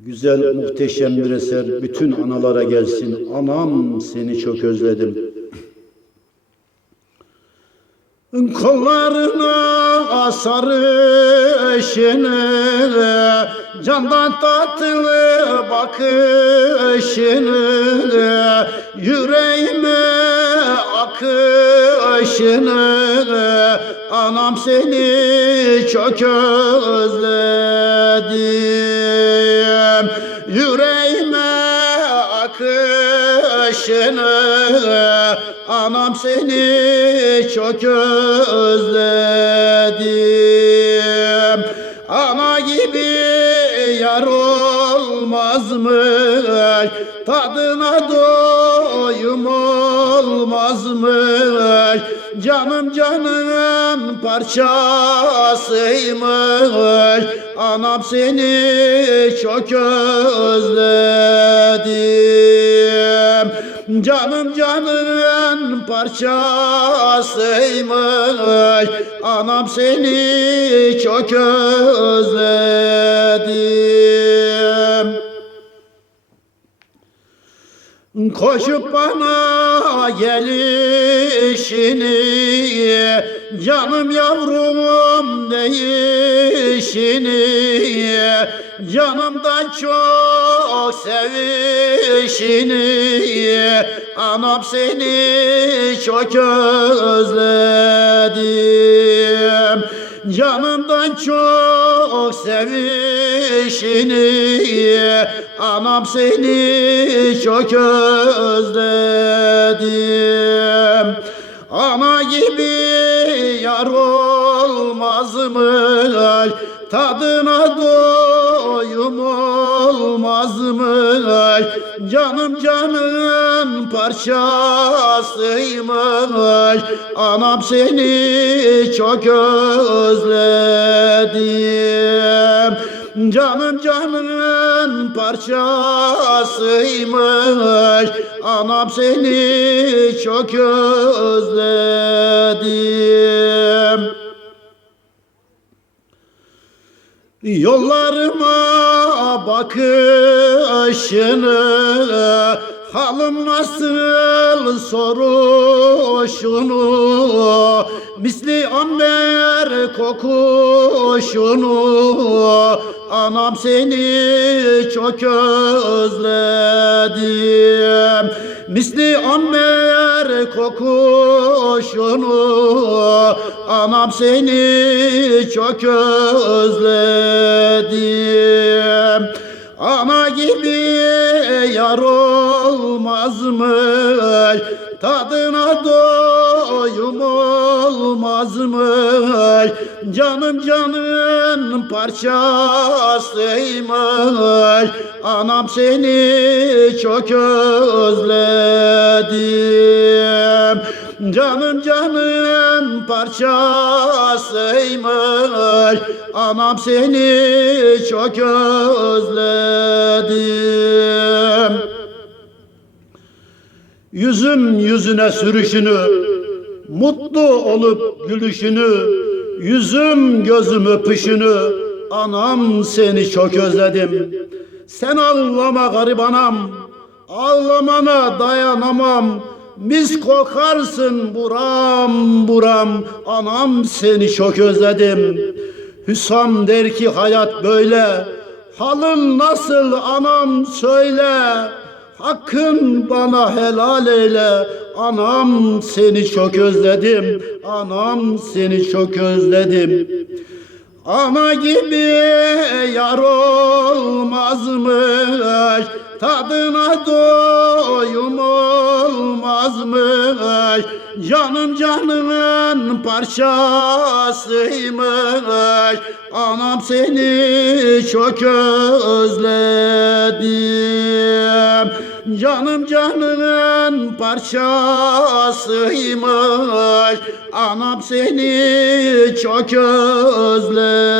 Güzel, muhteşem bir eser bütün analara gelsin. Anam seni çok özledim. Kollarına sarışını Candan tatlı bakışını Yüreğime akışını Anam seni çok özledim. Yüreğime akışını Anam seni çok özledim Ana gibi yar olmazmış Tadına doyum olmazmış Canım canım parçasıymış. Anam seni çok özledim. Canım canım parçasıymış Anam seni çok özledim Koşup bana gelişini Canım yavrum değişini Canımdan çok sevişini Anam seni çok özledim. Canımdan çok sevişini Anam seni çok özledim. Ana gibi yar olmazmış Tadına doyum olmazmış Canım canım parçasıymış Anam seni çok özledim Canım canım parçasıymış. Anam seni çok özledim. Yollarıma bakışını Halım nasıl soruşunu Misli amber kokuşunu. Anam seni çok özledim Misli amber kokuşunu. Anam seni çok özledim. Ana gibi olmazmış Tadına doyum olmazmış. Canım canım parçasıymış Anam seni çok özledim. Canım canım parçasıymış Anam seni çok özledim Yüzüm yüzüne sürüşünü Mutlu olup gülüşünü Yüzüm gözüm öpüşünü Anam seni çok özledim. Sen ağlama garip anam Ağlamana dayanamam. Mis kokarsın buram buram Anam seni çok özledim. Hüsam der ki hayat böyle Halın nasıl anam söyle Hakkın bana helal eyle. Anam seni çok özledim. Anam seni çok özledim. Ana gibi yar olmazmış Tadına doyum olmazmış Canım canımın parçasıymış. Anam seni çok özledim Canım canımın parçasıymış Anam seni çok özledim